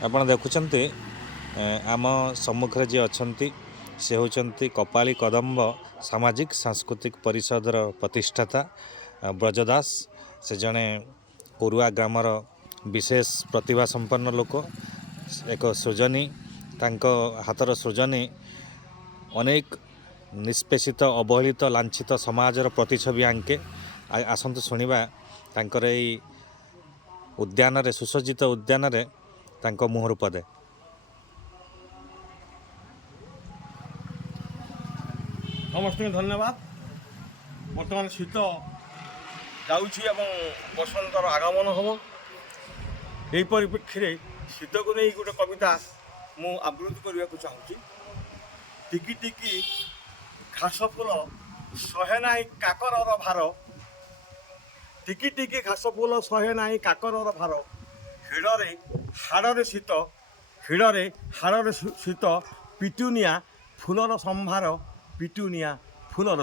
ଆପଣ ଦେଖୁଛନ୍ତି ଆମ ସମ୍ମୁଖରେ ଯିଏ ଅଛନ୍ତି ସେ ହେଉଛନ୍ତି କପାଳୀ କଦମ୍ବ ସାମାଜିକ ସାଂସ୍କୃତିକ ପରିଷଦର ପ୍ରତିଷ୍ଠାତା ବ୍ରଜଦାସ। ସେ ଜଣେ କୋରୁଆ ଗ୍ରାମର ବିଶେଷ ପ୍ରତିଭା ସମ୍ପନ୍ନ ଲୋକ, ଏକ ସୃଜନୀ। ତାଙ୍କ ହାତର ସୃଜନୀ ଅନେକ ନିଷ୍ପେଷିତ ଅବହେଳିତ ଲାଞ୍ଛିତ ସମାଜର ପ୍ରତିଛବି ଆଙ୍କେ। ଆସନ୍ତୁ ଶୁଣିବା ତାଙ୍କର ଏଇ ଉଦ୍ୟାନରେ, ସୁସଜ୍ଜିତ ଉଦ୍ୟାନରେ ତାଙ୍କ ମୁହଁରୁ ପଦେ। ସମସ୍ତଙ୍କୁ ଧନ୍ୟବାଦ। ବର୍ତ୍ତମାନ ଶୀତ ଯାଉଛି ଏବଂ ବସନ୍ତର ଆଗମନ ହେବ। ଏହି ପରିପ୍ରେକ୍ଷୀରେ ଶୀତକୁ ନେଇ ଗୋଟେ କବିତା ମୁଁ ଆବୃତ୍ତି କରିବାକୁ ଚାହୁଁଛି। ଟିକି ଟିକି ଘାସ ଫୁଲ ସହେ ନାହିଁ କାକରର ଭାର, ଟିକି ଟିକି ଘାସ ଫୁଲ ସହେ ନାହିଁ କାକରର ଭାର, ହିଡ଼ରେ ହାଡ଼ରେ ଶୀତ, ହିଡ଼ରେ ହାଡ଼ରେ ଶୀତ, ପିଟୁନିଆ ଫୁଲର ସମ୍ଭାର, ପିଟୁନିଆ ଫୁଲର